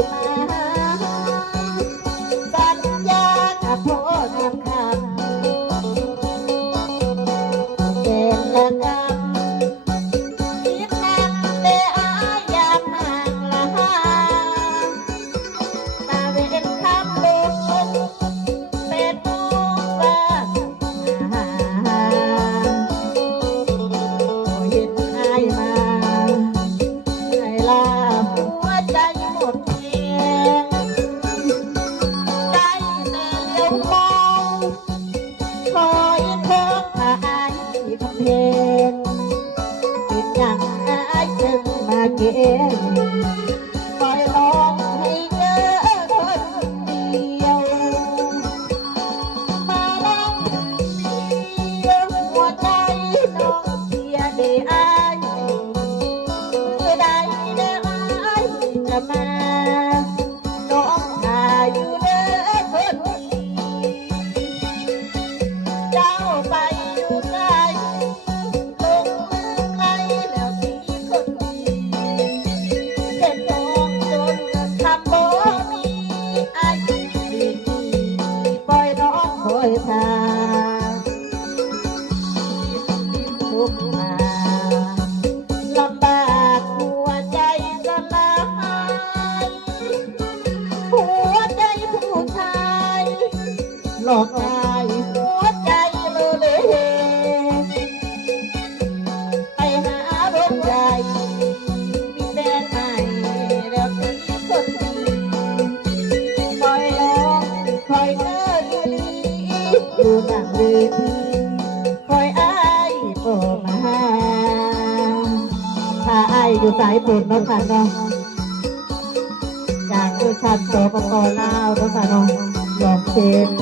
Thank you. เป็นแม่คอยเพิ่าไอ้ทำเพลงเป็นย่างไอ้จึงมาเก่งคอยลองให้เจอนเดียว มาลองเรื่อหัวใจน้องเสียเดียไอ้ได้ได้ไอ้จะมา ยตาทุกมาลำบากหัวใจสลายหัวใจผู้ชายหลอก หลังคอยอายโผล่มาหาถ้าอายอยู่สายบุญเนาะค่ะเนาะจากคือชันโตปกลาวแล้วค่ะน้องลองเพลง